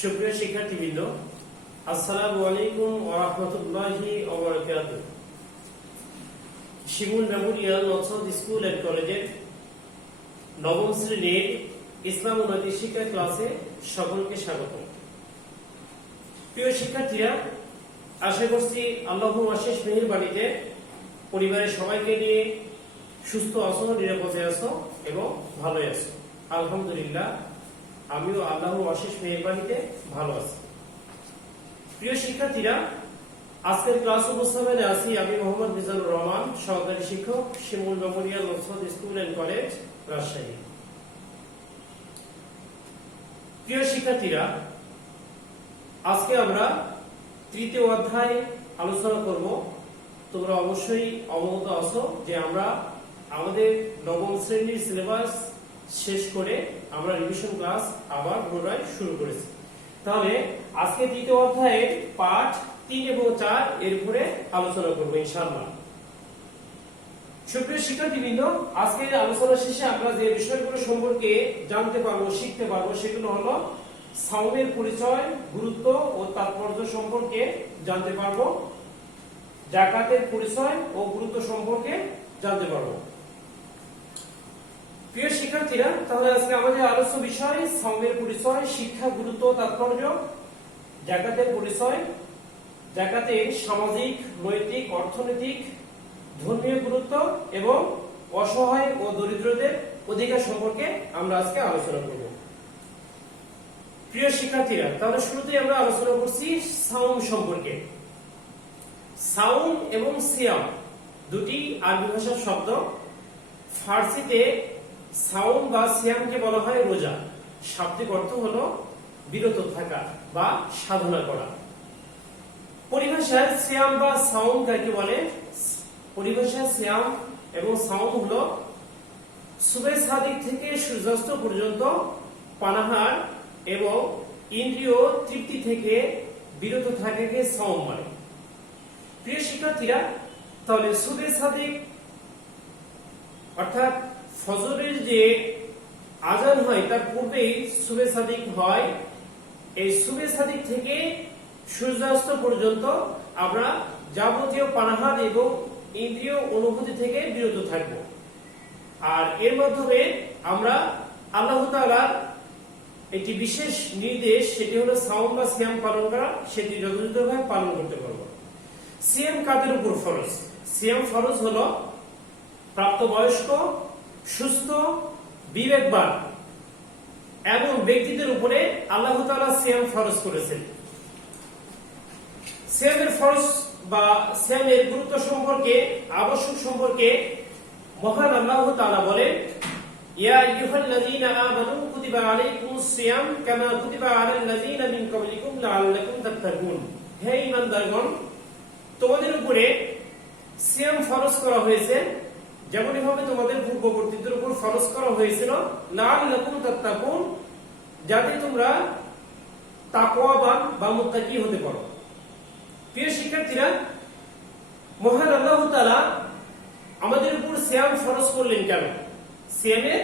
সুপ্রিয় শিক্ষার্থীবৃন্দ, আসসালামু আলাইকুম ওয়া রাহমাতুল্লাহি ওয়া বারাকাতুহু। শিমুল মেমোরিয়াল নর্থ স্কুল এন্ড কলেজের নবম শ্রেণীর ইসলাম ও নৈতিক শিক্ষা ক্লাসে সকলকে স্বাগত। প্রিয় শিক্ষার্থীরা, আশা করছি আল্লাহর অশেষ মেহেরবানিতে পরিবারের সবাইকে নিয়ে সুস্থ আছো, নিরাপদে আছো এবং ভালোই আছো। আলহামদুলিল্লাহ, আমিও আল্লাহর অশেষ মেহেরবানিতে ভালো আছি। প্রিয় শিক্ষার্থীরা, আজকের ক্লাস উপস্থাপনে আছি আমি মোহাম্মদ মিজানুর রহমান, সহকারী শিক্ষক, Shimul memorial north school and college, Rajshahi. প্রিয় শিক্ষার্থীরা, আজকে আমরা তৃতীয় অধ্যায় আলোচনা করব। তোমরা অবশ্যই অবগত আছো যে আমরা আমাদের নবম শ্রেণীর সিলেবাস শেষ করে আমরা রিভিশন ক্লাস আবার পুনরায় শুরু করেছি। তাহলে আজকে তৃতীয় অধ্যায়ের পাঠ 3 এবং 4 এর উপরে আলোচনা করব ইনশাআল্লাহ। সুপ্রিয় শিক্ষার্থীবৃন্দ, আজকের আলোচনা শেষে আমরা যে বিষয়গুলো সম্পর্কে জানতে পারবো, শিখতে পারবো, সেগুলো হলো সাওমের পরিচয়, গুরুত্ব ও তাৎপর্য সম্পর্কে জানতে পারবো, যাকাতের পরিচয় ও গুরুত্ব সম্পর্কে জানতে পারবো। প্রিয় শিক্ষার্থীরা, তাহলে আজকে আমাদের আলোচ্য বিষয় সাওমের পরিচয়, শিক্ষা, গুরুত্ব, তাৎপর্য, যাকাতের পরিচয়, যাকাতের সামাজিক, নৈতিক, অর্থনৈতিক, ধর্মীয় গুরুত্ব এবং অসহায় ও দরিদ্রদের অধিকার সম্পর্কে আমরা আজকে আলোচনা করব। প্রিয় শিক্ষার্থীরা, তাহলে শুরুতেই আমরা আলোচনা করছি সাওম সম্পর্কে। সাওম এবং সিয়াম দুটি আরবি ভাষার শব্দ। ফার্সিতে সাওম বা সিয়ামকে বলা হয় রোজা। শাব্দিক অর্থ হলো বিরত থাকা বা সাধনা করা। পরিভাষায় সিয়াম বা সাওম কাকে বলে? পরিভাষায় সিয়াম এবং সাওম হলো সুবে সাদিক থেকে সূর্যাস্ত পর্যন্ত পানাহার এবং ইন্দ্রিয় তৃপ্তি থেকে বিরত থাকাকে সাওম বলে। প্রিয় শিক্ষার্থীরা, তাহলে সুবে সাদিক অর্থাৎ ফজরের যে আজান হয় তার পূর্বেই সুবে সাদিক হয়। এই সুবে সাদিক থেকে সূর্যাস্ত পর্যন্ত আমরা যাবতীয় পানাহার এবং ইন্দ্রিয় অনুভূতি থেকে বিরত থাকব। আর এর মাধ্যমে আমরা আল্লাহ তাআলার একটি বিশেষ নির্দেশ, সেটি হলো সাওম বা সিয়াম পালন করা, সেটি যথাযথভাবে পালন করতে পারব। সিয়াম কাদের উপর ফরজ? সিয়াম ফরজ হলো প্রাপ্তবয়স্ক, সুস্থ, বিবেকবান এবং ব্যক্তিদের উপরে আল্লাহ তাআলা সিয়াম ফরজ করেছেন। সিয়ামের ফরজ বা সিয়ামের গুরুত্ব সম্পর্কে, আবশ্যক সম্পর্কে মহান আল্লাহ তাআলা বলেন, ইয়া আইয়ুহাল্লাযীনা আমানু কুতিবা আলাইকুমুস সিয়াম কামা কুতিবা আলাল্লাযীনা মিন ক্বাবলিকুম লাআল্লাকুম তাত্তাকুন। হে ঈমানদারগণ, তোমাদের উপরে সিয়াম ফরজ করা হয়েছে যেমনি ভাবে তোমাদের পূর্ববর্তীদের উপর ফরজ করা হয়েছিল, লাআল্লাকুম তাত্তাকুন, যাতে তোমরা তাকওয়াবান বা মুত্তাকি হতে পারো। প্রিয় শিক্ষার্থীরা, মহান আল্লাহ তাআলা আমাদের উপর সিয়াম ফরজ করলেন কেন? সিয়ামের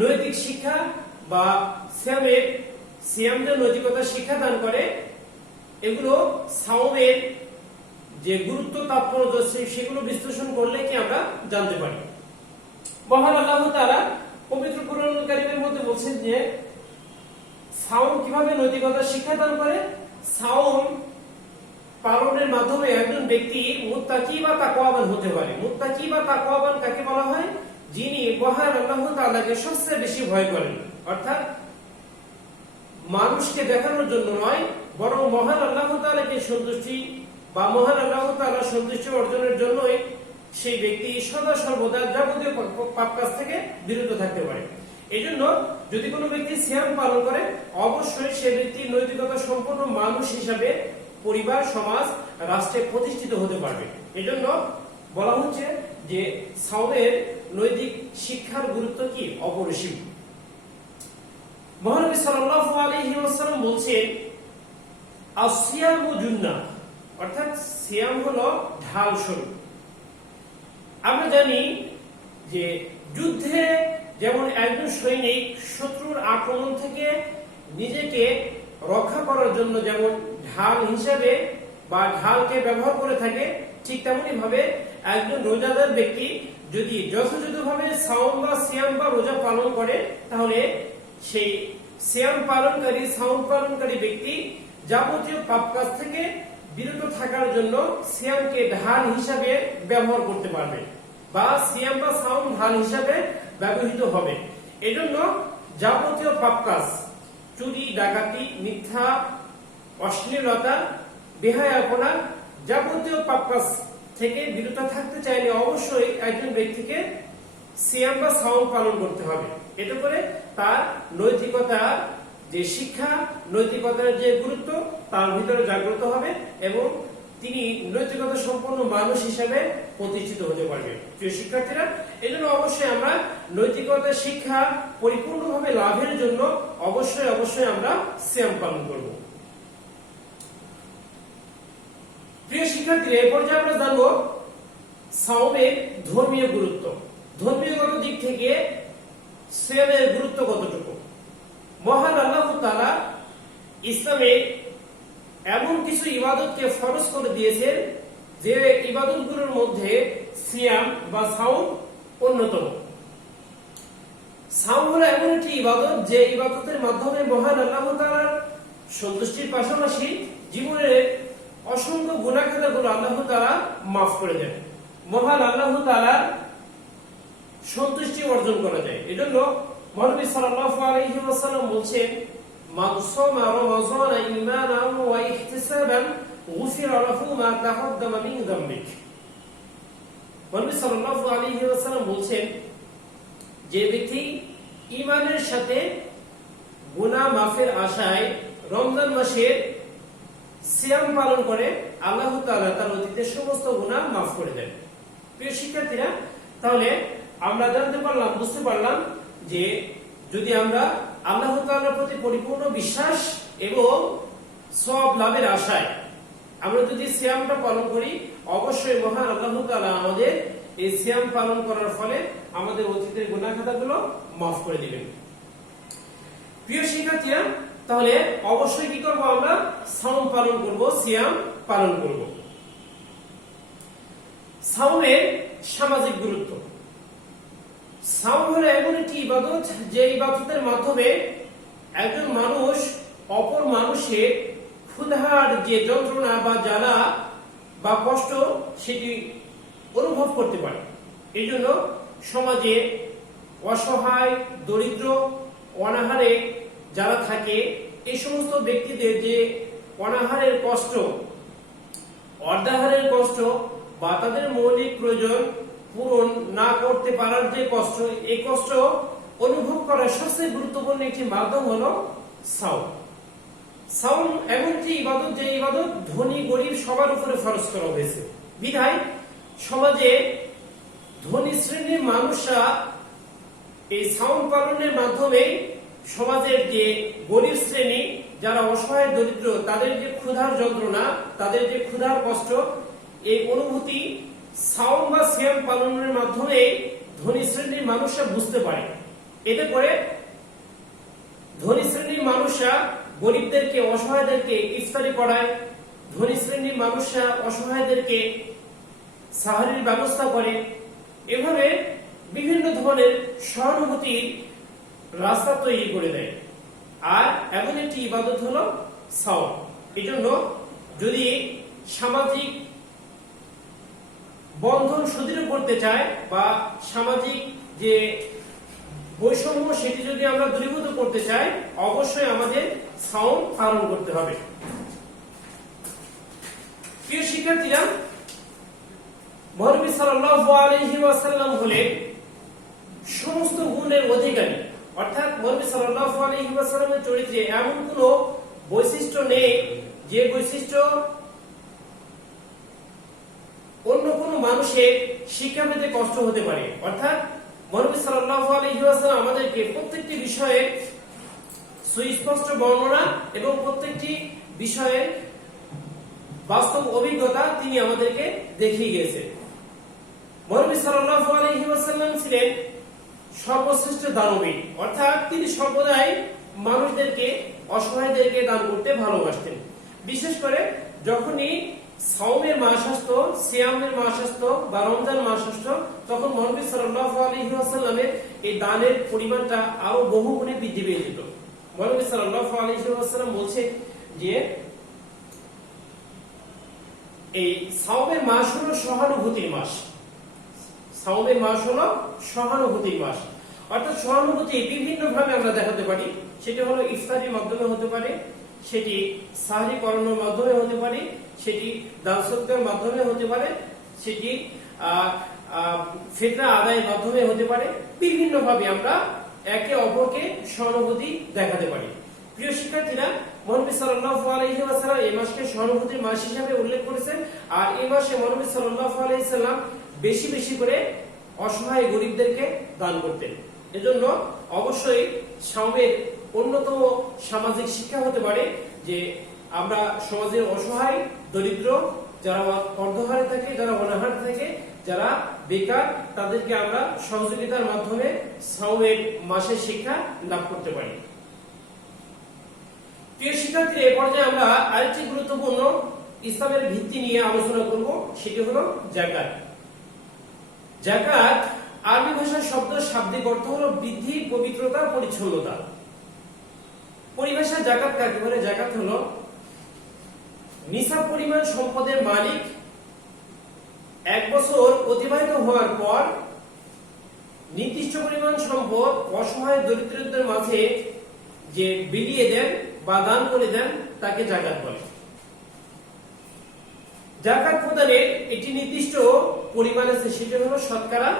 নৈতিক শিক্ষা বা সিয়াম যে নৈতিকতা শিক্ষা দান করে, এগুলো সাওমের যে গুরুত্ব, তাৎপর্য সেগুলো বিশ্লেষণ করলে কি আমরা জানতে পারি। মহান আল্লাহ তাআলা পবিত্র কুরআনুল কারীমের মধ্যে বলছেন যে সাওম কিভাবে নৈতিকতা শিক্ষা দান করে। সাওম পালনের মাধ্যমে একজন ব্যক্তি মুত্তাকি বা তাকওয়াবান হতে পারে। মুত্তাকি বা তাকওয়াবান কাকে বলা হয়? যিনি মহান আল্লাহ তাআলাকে সবচেয়ে বেশি ভয় করেন। অর্থাৎ মানুষকে দেখানোর জন্য নয়, বরং মহান আল্লাহ তাআলাকে সন্তুষ্টি বা মহান আল্লাহ তাআলার সন্তুষ্টি অর্জনের জন্যই সেই ব্যক্তি সদা সর্বদা যাবতীয় পাপ কাজ থেকে বিরত থাকতে পারে। এজন্য যদি কোনো ব্যক্তি সিয়াম পালন করে, অবশ্যই সে ব্যক্তি নৈতিকতা সম্পন্ন মানুষ হিসাবে পরিবার, সমাজ, রাষ্ট্রে প্রতিষ্ঠিত হতে পারবে। এজন্য বলা হচ্ছে যে সাওমের নৈতিক শিক্ষার গুরুত্ব কি? অপরিসীম। মহানবী সাল্লাল্লাহু আলাইহি ওয়াসাল্লাম বলছেন, আসিয়ামু জুন্নাহ, অর্থাৎ সিয়াম হলো ঢাল স্বরূপ। আমরা জানি যে যুদ্ধে যেমন একজন সৈনিক শত্রুর আক্রমণ থেকে নিজেকে রক্ষা করার জন্য যেমন ঢাল হিসাবে বা ঢালকে ব্যবহার করে থাকে, ঠিক তেমনি ভাবে একজন রোজাদার ব্যক্তি যদি যথাযথভাবে সাওম বা সিয়াম বা রোজা পালন করে, তাহলে সেই সিয়াম পালনকারী সাওম পালনকারী ব্যক্তি যাবতীয় পাপ কাজ থেকে বিরত থাকার জন্য সিয়ামকে ঢাল হিসাবে ব্যবহার করতে পারবে বা সিয়াম বা সাওম ঢাল হিসাবে ব্যবহৃত হবে। এজন্য যাবতীয় পাপ কাজ, চুরি, ডাকাতি, মিথ্যা, অশ্লীলতা, বেহায়াপনা, যাবতীয় পাপ কাজ থেকে বিরত থাকতে চাইলে অবশ্যই একজন ব্যক্তিকে সিয়াম বা সাওম পালন করতে হবে। এতে করে তার নৈতিকতা যে শিক্ষা, নৈতিকতার যে গুরুত্ব তার ভিতরে জাগ্রত হবে এবং তিনি নৈতিকতা সম্পন্ন মানুষ হিসেবে প্রতিষ্ঠিত হতে পারবে। প্রিয় শিক্ষার্থীরা, এই জন্য অবশ্যই আমরা নৈতিকতার শিক্ষা পরিপূর্ণভাবে লাভের জন্য অবশ্যই আমরা সিয়াম পালন করব। প্রিয় শিক্ষার্থীরা, এই পর্যায়ে আমরা জানবো সাওমের ধর্মীয় গুরুত্ব। ধর্মীয়গত দিক থেকে সিয়ামের গুরুত্ব কতটুকু? মহান আল্লাহ তাআলা ইসলামে এমন কিছু ইবাদতকে ফরজ করে দিয়েছেন যে ইবাদতগুলোর মধ্যে সিয়াম বা সাওম অন্যতম। সাওম হলো এমন একটি ইবাদত যে ইবাদতের মাধ্যমে মহান আল্লাহ তাআলার সন্তুষ্টির পাশাপাশি জীবনের অসংখ্য গুনাহ খাতাগুলো আল্লাহ তাআলা মাফ করে দেন। মহান আল্লাহ তাআলার সন্তুষ্টি অর্জন করা যায়। এজন্য নবী সাল্লাল্লাহু আলাইহি ওয়াসাল্লাম বলেন, মান সামা রমাযানা ঈমানান ওয়া ইহতিসাবান গুফিরা লাহু মা তাকদ্দামা মিন যামবিক। নবী সাল্লাল্লাহু আলাইহি ওয়াসাল্লাম বলেন, যে ব্যক্তি ঈমানের সাথে গুনাহ মাফের আশায় রমজান মাসে সিয়াম পালন করে, আল্লাহ তাআলা তার অতীতের সমস্ত গুনাহ মাফ করে দেন। প্রিয় শিক্ষার্থীরা, তাহলে আমরা জানতে পারলাম, বুঝতে পারলাম যে যদি আমরা আল্লাহ তাআলার প্রতি পরিপূর্ণ বিশ্বাস এবং সওয়াব লাভের আশায় আমরা যদি সিয়ামটা পালন করি, অবশ্যই মহান আল্লাহ তাআলা আমাদের এই সিয়াম পালন করার ফলে আমাদের অতীতের গুনাহ খাতাগুলো মাফ করে দিবেন। প্রিয় শিক্ষার্থীরা, তাহলে অবশ্যই কি করব? আমরা সাওম পালন করব, সিয়াম পালন করব। সাওমের সামাজিক গুরুত্ব। সাওম হলো এমন একটি ইবাদত যে ইবাদতের মাধ্যমে একজন মানুষ অপর মানুষের ক্ষুধার যে যন্ত্রণা বা জ্বালা বা কষ্ট সেটি অনুভব করতে পারে। এই জন্য সমাজে অসহায়, দরিদ্র, অনাহারে যারা থাকে, এই সমস্ত ব্যক্তিদের যে অনাহারের কষ্ট, অর্ধাহারের কষ্ট বা তাদের মৌলিক প্রয়োজন পূরণ না করতে পারার যে কষ্ট, এই কষ্ট অনুভব করার সবচেয়ে গুরুত্বপূর্ণ একটি মাধ্যম হলো সাওম। সাওম এমন একটি ইবাদত যে ইবাদত ধনী গরিব সবার উপরে ফরজ করা হয়েছে। বিধায় সমাজে ধনী শ্রেণীর মানুষরা এই সাওম পালনের মাধ্যমে সমাজের যে গরিব শ্রেণী, যারা অসহায় দরিদ্র, তাদের যে ক্ষুধার যন্ত্রণা, তাদের যে ক্ষুধার কষ্ট, এই অনুভূতি সাওম বা সিয়াম পালনের মাধ্যমে ধনী শ্রেণীর মানুষরা বুঝতে পারে। এতে করে ধনী শ্রেণীর মানুষরা গরিবদেরকে, অসহায়দেরকে ইফতারি করায়, ধনী শ্রেণীর মানুষরা অসহায়দেরকে সাহারির ব্যবস্থা করে। এভাবে বিভিন্ন ধরনের সহানুভূতির রাস্তা তৈরি করে দেয়। আর এমন একটি ইবাদত হলো সাওম। এজন্য যদি সামাজিক বন্ধন সুদৃঢ় করতে চায় বা সামাজিক যে বৈষম্য সেটি যদি আমরা দূরীভূত করতে চাই, অবশ্যই আমাদের সাওম পালন করতে হবে। প্রিয় শিক্ষার্থীরা, নবী সাল্লাল্লাহু আলাইহি ওয়াসাল্লাম হলেন সমস্ত গুণের অধিকারী। অর্থাৎ নবী সাল্লাল্লাহু আলাইহি ওয়াসাল্লামের চরিত্রে এমন কোনো বৈশিষ্ট্য নেই যে বৈশিষ্ট্য অন্য কোনো মানুষের শিক্ষা পেতে কষ্ট হতে পারে। অর্থাৎ নবী সাল্লাল্লাহু আলাইহি ওয়াসাল্লাম আমাদেরকে প্রত্যেকটি বিষয়ে সুস্পষ্ট বর্ণনা এবং প্রত্যেকটি বিষয়ে বাস্তব অভিজ্ঞতা তিনি আমাদেরকে দেখিয়ে গিয়েছেন। নবী সাল্লাল্লাহু আলাইহি ওয়াসাল্লাম ছিলেন সর্বশ্রেষ্ঠ দানবীর। অর্থাৎ তিনি সর্বদাই মানুষদেরকে, অসহায়দেরকে দান করতে ভালোবাসতেন। বিশেষ করে যখনই সাওমের মাস আসতো, সিয়ামের মাস আসতো বা রমজান মাস আসতো, তখন মহানবী সাল্লাল্লাহু আলাইহি ওয়াসাল্লামের এই দানের পরিমাণটা আরো বহুগুণে বৃদ্ধি পেয়ে যেত। মহানবী সাল্লাল্লাহু আলাইহি ওয়াসাল্লাম বলছে যে এই সাওমের মাস হলো সহানুভূতির মাস। সাওমের মাস হলো সহানুভূতির মাস, অর্থাৎ সহানুভূতি বিভিন্ন ভাবে আমরা দেখাতে পারি। সেটি হলো ইফতারির মাধ্যমে হতে পারে, সেটি সাহরি করানোর মাধ্যমে হতে পারে, সেটি দান সদকার মাধ্যমে হতে পারে, সেটি ফিতরা আদায়ের মাধ্যমে হতে পারে। বিভিন্ন ভাবে আমরা একে অপরকে সহানুভূতি দেখাতে পারি। প্রিয় শিক্ষার্থীরা, মহানবী সাল্লাল্লাহু আলাইহি ওয়াসাল্লাম এই মাসকে সহানুভূতির মাস হিসেবে উল্লেখ করেছেন। আর এই মাসে মহানবী সাল্লাল্লাহু আলাইহি ওয়াসাল্লাম বেশি বেশি করে অসহায় গরিবদেরকে দান করতেন। এজন্য অবশ্যই সাওমের অন্যতম সামাজিক শিক্ষা হতে পারে যে আমরা সমাজের অসহায়, দরিদ্র, যারা অর্ধহারে থাকে, যারা অনাহার থাকে, যারা বেকার, তাদেরকে আমরা সহযোগিতার মাধ্যমে সাওমের মাসের শিক্ষা লাভ করতে পারি। প্রিয় শিক্ষার্থী, এ পর্যায়ে আমরা আরেকটি গুরুত্বপূর্ণ ইসলামের ভিত্তি নিয়ে আলোচনা করব, সেটি হলো যাকাত। যাকাত আরবি ভাষার শব্দ, শাব্দিক অর্থ হলো বৃদ্ধি, পবিত্রতা, পরিচ্ছন্নতা। পরিভাষায় যাকাত কাকে বলে? যাকাত হলো নিসাব পরিমাণ সম্পদের মালিক 1 বছর অতিবাহিত হওয়ার পর নির্দিষ্ট পরিমাণ সম্পদ অসহায় দরিদ্রদের মাঝে যে বিলিয়ে দেন বা দান করে দেন তাকে যাকাত বলে। যাকাত প্রদানের একটি নির্দিষ্ট পরিমাণ আছে, সেটা হলো শতকরা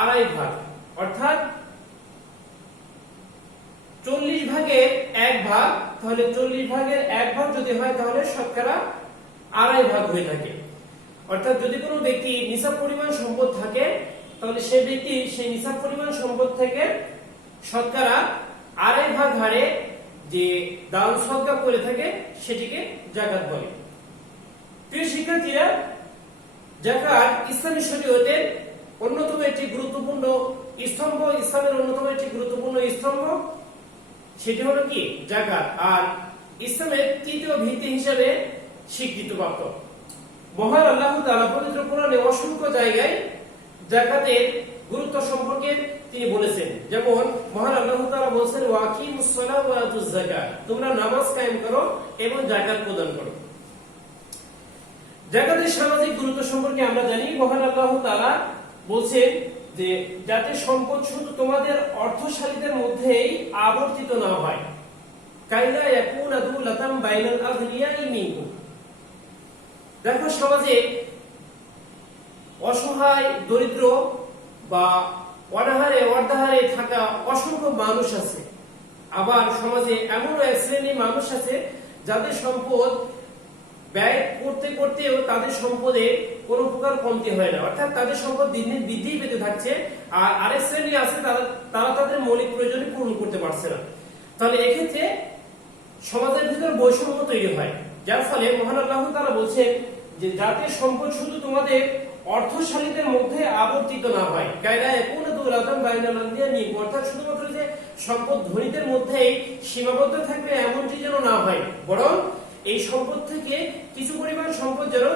2.5 ভাগ, অর্থাৎ 40 ভাগের 1 ভাগ। তাহলে 40 ভাগের 1 ভাগ যদি হয় তাহলে শতকরা 2.5 ভাগ হয়ে থাকে। অর্থাৎ যদি কোনো ব্যক্তি নিসাব পরিমাণ সম্পদ থাকে, তাহলে সেই ব্যক্তি সেই নিসাব পরিমাণ সম্পদ থেকে শতকরা 2.5 ভাগ হারে যে দান সদকা করে থাকে সেটিকে যাকাত বলে। প্রিয় শিক্ষার্থীরা, যাকাত ইসলামী শরীয়তের অন্যতম একটি গুরুত্বপূর্ণ স্তম্ভ, ইসলামের অন্যতম একটি গুরুত্বপূর্ণ স্তম্ভ, সেটি হলো কি? যাকাত। আর ইসলামের তৃতীয় ভিত্তি হিসেবে স্বীকৃতিপ্রাপ্ত। মহান আল্লাহ তাআলা পবিত্র কোরআনে অসংখ্য জায়গায় যাকাতের গুরুত্ব সম্পর্কে তিনি বলেছেন। যেমন মহান আল্লাহ তাআলা বলেছেন, ওয়াকিমুস সালাহ ওয়া আতুজ যাকাত, তোমরা নামাজ কায়েম করো এবং যাকাত প্রদান করো। যাকাতের সামাজিক গুরুত্ব সম্পর্কে আমরা জানি। মহান আল্লাহ তাআলা বলছেন যে যাতে সম্পদ শুধু তোমাদের অর্থশালীদের মধ্যেই আবর্তিত না হয়, কাইলা ইয়াকুনা দুলাতাম বাইনাল আগনিয়াই মিনকুম। দেখো, সমাজে অসহায়, দরিদ্র বা অনাহারে, অর্ধাহারে থাকা অসংখ্য মানুষ আছে। আবার সমাজে এমন এক শ্রেণীর মানুষ আছে যাদের সম্পদ ব্যয় করতে করতেও তাদের সম্পদে কোনো প্রকার কমতি হয় না, অর্থাৎ তাদের সম্পদ দিন দিন বৃদ্ধি পেতে থাকছে। আর আরেক শ্রেণী আছে তারা তাদের মৌলিক প্রয়োজনে পূরণ করতে পারছে না। তাহলে এক্ষেত্রে সমাজের ভিতর বৈষম্য তৈরি হয়, যার ফলে মহান আল্লাহ তাআলা বলছেন যে যাতে সম্পদ শুধু তোমাদের অর্থশালীদের মধ্যে আবর্তিত না হয়, কায়দা ইয়াকুনা দুলাতাম বাইনাল আগনিয়াই, অর্থাৎ শুধুমাত্র যে সম্পদ ধনীদের মধ্যেই সীমাবদ্ধ থাকবে এমনটি যেন না হয়, বরং এই সম্পদ থেকে কিছু পরিমাণ সম্পদ যেন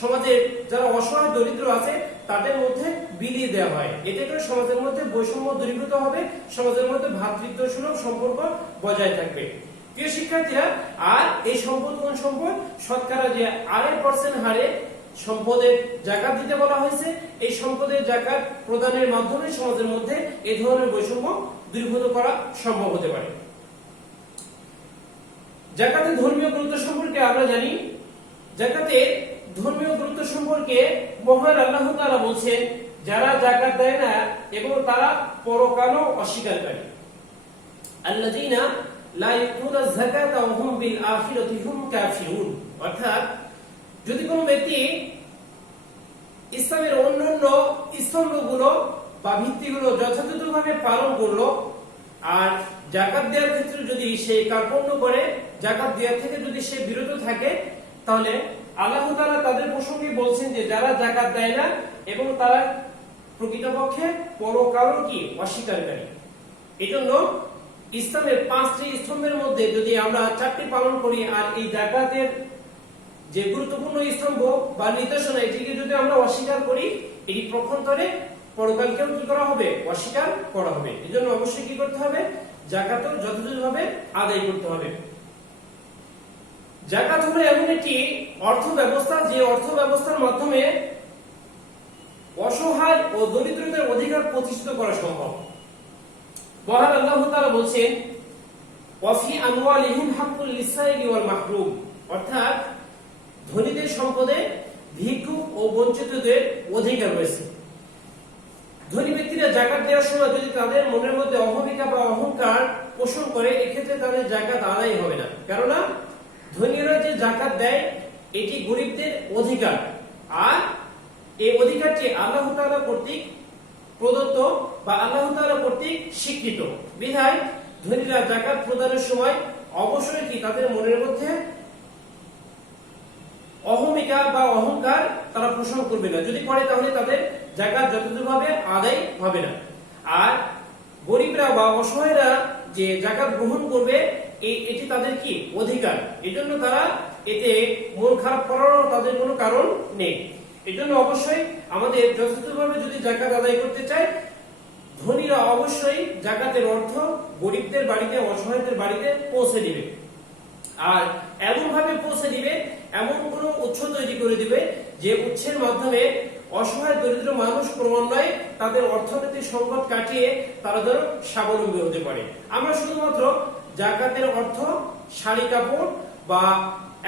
সমাজের যারা অসহায়, দরিদ্র আছে তাদের মধ্যে বিলিয়ে দেওয়া হয়। এতে করে সমাজের মধ্যে বৈষম্য দূরীভূত হবে, সমাজের মধ্যে ভ্রাতৃত্ব সুলভ সম্পর্ক বজায় থাকবে। প্রিয় শিক্ষার্থীরা, আর এই সম্পদ কোন সম্পদ? শতকরা যে 2.5% হারে সম্পদের যাকাত দিতে বলা হয়েছে, এই সম্পদের যাকাত প্রদানের মাধ্যমে সমাজের মধ্যে এই ধরনের বৈষম্য দূরীভূত করা সম্ভব হতে পারে। যাকাতের ধর্মীয় গুরুত্ব সম্পর্কে আমরা জানি। যাকাতের ধর্মীয় গুরুত্ব সম্পর্কে মহান আল্লাহ তাআলা বলছেন, যারা যাকাত দেয় না এবং তারা পরকালও অস্বীকারী, আল্লাযীনা লা ইউতুনা যাকাতা ওয়া হুম বিল আখিরাতি হুম কাফিরুন। অর্থাৎ যদি কোনো ব্যক্তি ইসলামের অন্যান্য স্তম্ভগুলো বা ভিত্তিগুলো যথাযথভাবে পালন করলো, আর যাকাত দেওয়ার ক্ষেত্রে যদি সে কার্পণ্য করে, যাকাত দেওয়ার থেকে যদি সে বিরত থাকে, তাহলে আল্লাহ তাআলা তাদের প্রসঙ্গে বলছেন যে যারা যাকাত দেয় না এবং তারা প্রকৃতপক্ষে পরকালও কি? অস্বীকারী। এজন্য ইসলামের 5টি স্তম্ভের মধ্যে যদি আমরা 4টি পালন করি আর এই যাকাতের যে গুরুত্বপূর্ণ স্তম্ভ বা নির্দেশনা এটিকে যদি আমরা অস্বীকার করি, এটি পক্ষান্তরে পরকালকেও কি করা হবে? অস্বীকার করা হবে। এজন্য অবশ্যই কি করতে হবে? যাকাত যথাযথভাবে আদায় করতে হবে। যাকাত হলো এমন একটি অর্থ ব্যবস্থা যে অর্থ ব্যবস্থার মাধ্যমে অসহায় ও দরিদ্রদের অধিকার প্রতিষ্ঠিত করা সম্ভব। মহান আল্লাহ তাআলা বলেন, ওয়াফি আমওয়ালিহিম হাক্কুল লিসাইলি ওয়াল মাহরুম, অর্থাৎ ধনীদের সম্পদে ভিক্ষুক ও বঞ্চিতদের অধিকার রয়েছে। ধনী ব্যক্তিরা যাকাত দেওয়ার সময় যদি তাদের মনের মধ্যে অহমিকা বা অহংকার পোষণ করে, এক্ষেত্রে তাদের যাকাত আদায় হবে না। কেননা ধনীরা যে যাকাত দেয় এটি গরিবদের অধিকার, আর এই অধিকারটি আল্লাহ তাআলা কর্তৃক প্রদত্ত বা আল্লাহ তাআলা কর্তৃক স্বীকৃত। বিধায় ধনীরা যাকাত প্রদানের সময় অবশ্যই কি তাদের মনের মধ্যে অহমিকা বা অহংকার তারা পোষণ করবে না। যদি করে তাহলে তাদের যাকাত যথাযথভাবে আদায় হবে না। আর গরিবরা বা অসহায়রা যে যাকাত গ্রহণ করবে এটি তাদের কি অধিকার। এজন্য তারা এতে মন খারাপ করার তাদের কোনো কারণ নেই। এজন্য অবশ্যই আমাদের যথাযথভাবে যদি যাকাত আদায় করতে চাই, ধনীরা অবশ্যই যাকাতের অর্থ গরিবদের বাড়িতে, অসহায়দের বাড়িতে পৌঁছে দিবে। আর এমন ভাবে পৌঁছে দিবে, এমন কোন উৎস তৈরি করে দিবে যে উৎসের মাধ্যমে অসহায় দরিদ্র মানুষ ক্রমান্বয়ে তাদের অর্থনৈতিক সংকট কাটিয়ে তারা যেন স্বাবলম্বী হতে পারে। আমরা শুধুমাত্র যাকাতের অর্থ শাড়ি কাপড় বা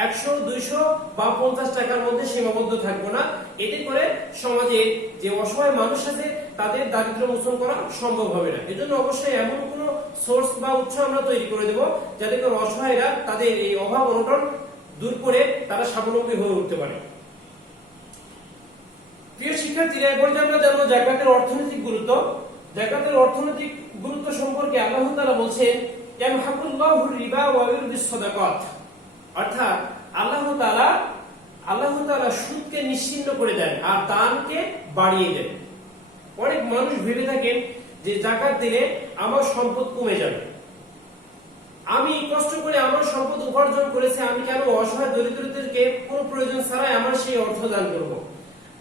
100, 200 বা 50 টাকার মধ্যে সীমাবদ্ধ থাকবো না। এতে করে সমাজে যে অসহায় মানুষ আছে তাদের দারিদ্র মোচন করা সম্ভব হবে না। এজন্য অবশ্যই এমন কোন সোর্স বা উৎস আমরা তৈরি করে দেব যাতে করে অসহায়রা তাদের এই অভাব অনটন দূর করে তারা স্বাবলম্বী হয়ে উঠতে পারে। প্রিয় শিক্ষার্থীরা, এবার আমরা জানবো যাকাতের অর্থনৈতিক গুরুত্ব। যাকাতের অর্থনৈতিক গুরুত্ব সম্পর্কে আল্লাহ তাআলা বলেন, ইয়ামহাকুল্লাহুর রিবা ওয়া ইউরবিস সাদাকাত, অর্থাৎ আল্লাহ তাআলা সুদকে নিশ্চিহ্ন করে দেন আর দানকে বাড়িয়ে দেন। অনেক মানুষ ভেবে থাকেন যে যাকাত দিলে আমার সম্পদ কমে যাবে, আমি কষ্ট করে আমার সম্পদ উপার্জন করেছি, আমি কেন অসহায় দরিদ্রদেরকে কোনো প্রয়োজন ছাড়াই আমার সেই অর্থ দান করব।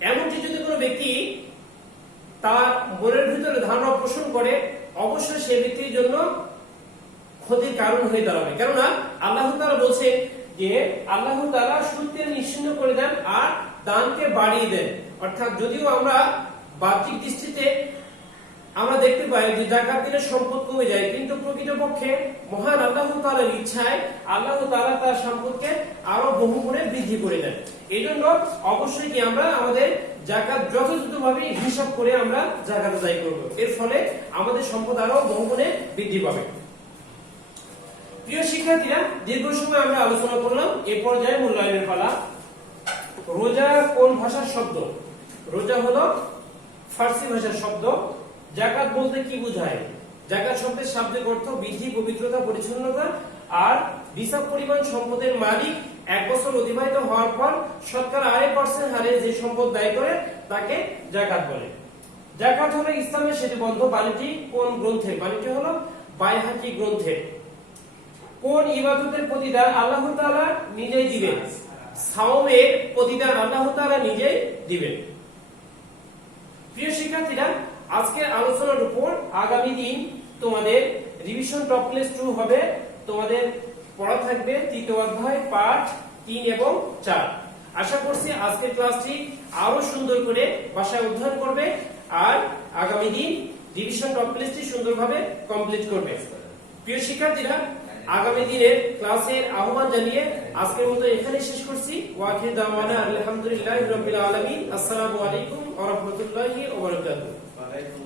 এমনকি যদি কোনো ব্যক্তি তার মনের ভিতরে ধারণা পোষণ করে, অবশ্যই সে ব্যক্তির জন্য ক্ষতির কারণ হয়ে দাঁড়াবে। কেননা আল্লাহ তাআলা বলছেন যে আল্লাহ তাআলা সুদকে নিশ্চিহ্ন করে দেন আর দানকে বাড়িয়ে দেন। অর্থাৎ যদিও আমরা বাহ্যিক দৃষ্টিতে আমরা দেখতে পাই যে যাকাত দিলে সম্পদ কমে যায়, কিন্তু প্রকৃতপক্ষে মহান আল্লাহ তাআলার ইচ্ছায় আল্লাহ তাআলা তার সম্পদকে আরো বহুগুণে বৃদ্ধি করে দেন। এজন্য অবশ্যই কি আমরা আমাদের যাকাত যথাযথভাবে হিসাব করে আমরা যাকাত আদায় করব। এর ফলে আমাদের সম্পদ আরো বহুগুণে বৃদ্ধি পাবে। প্রিয় শিক্ষার্থীরা, দীর্ঘ সময় আমরা আলোচনা করলাম, এ পর্যায়ে মূল্যায়নের পালা। রোজা কোন ভাষার শব্দ? রোজা হলো ফার্সি ভাষার শব্দ। যাকাত বলতে কি বোঝায়? যাকাত শব্দের শাব্দিক অর্থ বিধি, পবিত্রতা, পরিচ্ছন্নতা আর হিসাব পরিমাণ সম্পদের মালিক 1 বছর অতিবাহিত হওয়ার পর শতকরা 2.5% হারে যে সম্পদ ব্যয় করে তাকে যাকাত বলে। যাকাত হলো ইসলামের সেতুবন্ধ। বাণীটি কোন গ্রন্থে? বাণীটি হলো বাইহাকি গ্রন্থে। কোন ইবাদতের প্রতিদান আল্লাহ তাআলা নিজেই দিবেন? সাওমের প্রতিদান আল্লাহ তাআলা নিজেই দিবেন। প্রিয় শিক্ষার্থীরা, আজকের আলোচনার উপর আগামী দিন তোমাদের রিভিশন টপ ক্লাস 2 হবে। তোমাদের পড়া থাকবে 3য় অধ্যায় পাঠ 3 এবং 4। আশা করছি আজকের ক্লাসটি আরো সুন্দর করে ভাষায় অধ্যয়ন করবে আর আগামী দিন রিভিশন টপ ক্লাসটি সুন্দরভাবে কমপ্লিট করবে। প্রিয় শিক্ষার্থীরা, আগামী দিনের ক্লাসের আহ্বান জানিয়ে আজকের মতো এখানে শেষ করছি। ওয়াখির দাওয়ানা আলহামদুলিল্লাহি রাব্বিল আলামিন। আসসালামু আলাইকুম ওয়া রাহমাতুল্লাহি ওয়া বারাকাতুহু।